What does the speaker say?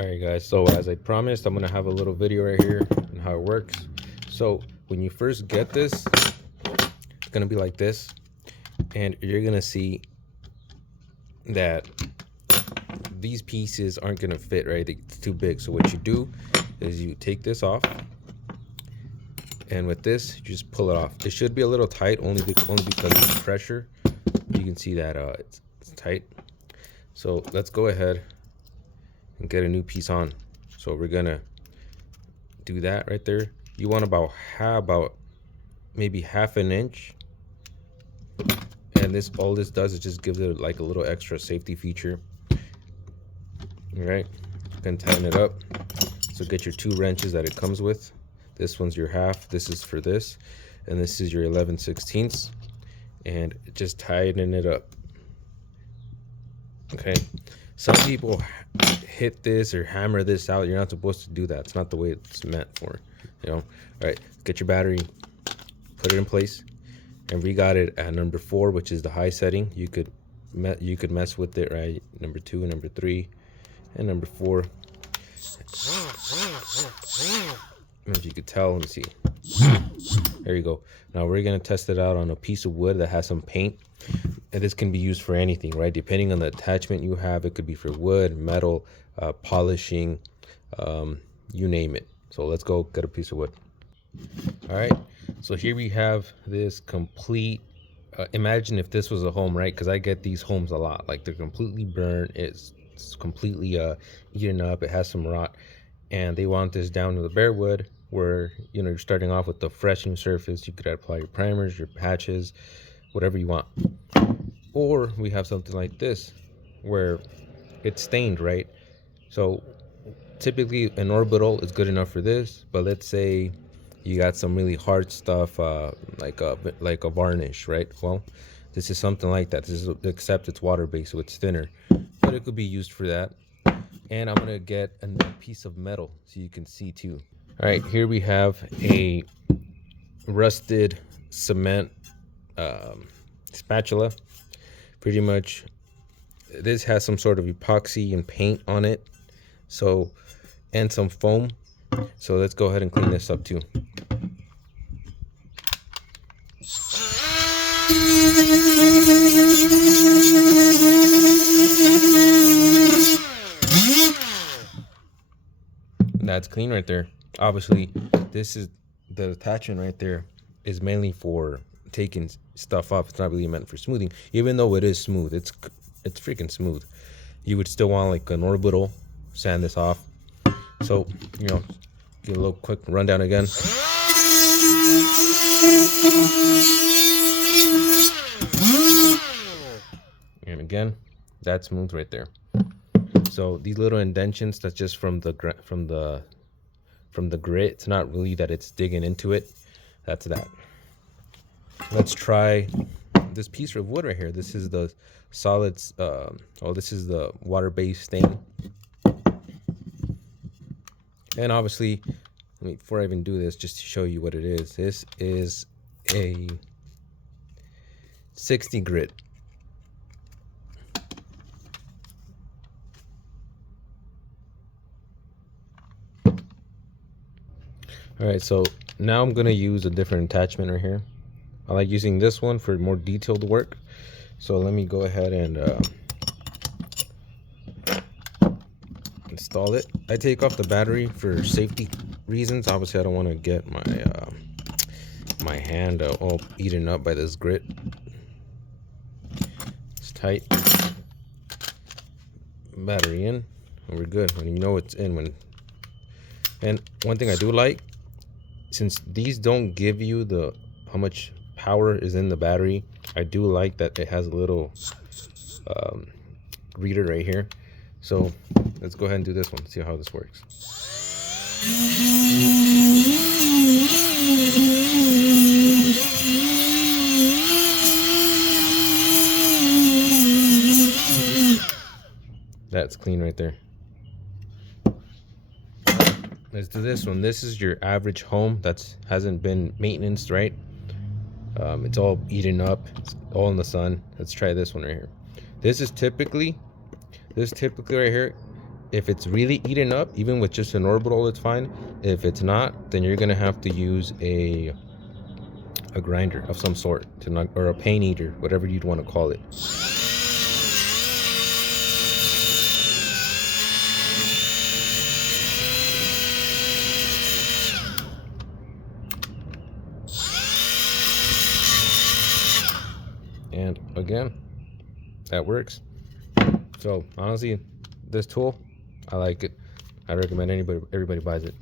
Alright guys, so as I promised, I'm gonna have a little video right here on how it works. So when you first get this, it's gonna be like this, and you're gonna see that these pieces aren't gonna fit, right? It's too big. So what you do is you take this off, and with this you just pull it off. It should be a little tight, only because of the pressure. You can see that it's tight. So let's go ahead and get a new piece on. So we're gonna do that right there. You want about maybe half an inch, and all this does is just gives it like a little extra safety feature. All right, you can tighten it up. So get your 2 wrenches that it comes with. This one's your half, this is for this, and this is your 11/16, and just tighten it up. Okay, some people hit this or hammer this out. You're not supposed to do that. It's not the way it's meant for, you know. All right, get your battery, put it in place, and we got it at number 4, which is the high setting. You could mess with it, right? Number 2, number 3, and number 4. If you could tell, let me see. There you go. Now we're gonna test it out on a piece of wood that has some paint, and this can be used for anything, right? Depending on the attachment you have, it could be for wood, metal, polishing, you name it. So let's go get a piece of wood. All right, so here we have this complete imagine if this was a home, right? Because I get these homes a lot, like they're completely burnt, it's completely eaten up, it has some rot, and they want this down to the bare wood where, you know, you're starting off with the fresh new surface. You could apply your primers, your patches, whatever you want. Or we have something like this where it's stained, right? So typically an orbital is good enough for this, but let's say you got some really hard stuff, like a varnish, right? Well, this is something like that. This is, except it's water-based, so it's thinner, but it could be used for that. And I'm gonna get a piece of metal so you can see too. All right, here we have a rusted cement spatula. Pretty much, this has some sort of epoxy and paint on it, so, and some foam. So let's go ahead and clean this up too. That's clean right there. Obviously, this is the attachment right there is mainly for taking stuff off. It's not really meant for smoothing, even though it is smooth. It's freaking smooth. You would still want like an orbital, sand this off. So, you know, get a little quick rundown again. And again, that's smooth right there. So these little indentions, that's just from the grit. It's not really that it's digging into it. That's that. Let's try this piece of wood right here. This is the solids. This is the water-based stain. And obviously, before I even do this, just to show you what it is, this is a 60 grit. All right, so now I'm gonna use a different attachment right here. I like using this one for more detailed work. So let me go ahead and install it. I take off the battery for safety reasons. Obviously, I don't want to get my hand all eaten up by this grit. It's tight. Battery in, and we're good. When you know it's in. And one thing I do like, since these don't give you how much power is in the battery, I do like that it has a little reader right here. So let's go ahead and do this one, see how this works. That's clean right there. Let's do this one. This is your average home that hasn't been maintenance, right? It's all eaten up, it's all in the sun. Let's try this one right here. This typically right here If it's really eaten up, even with just an orbital, it's fine. If it's not, then you're gonna have to use a grinder of some sort to not, or a paint eater, whatever you'd want to call it. And again, that works. So honestly, this tool, I like it. I recommend everybody buys it.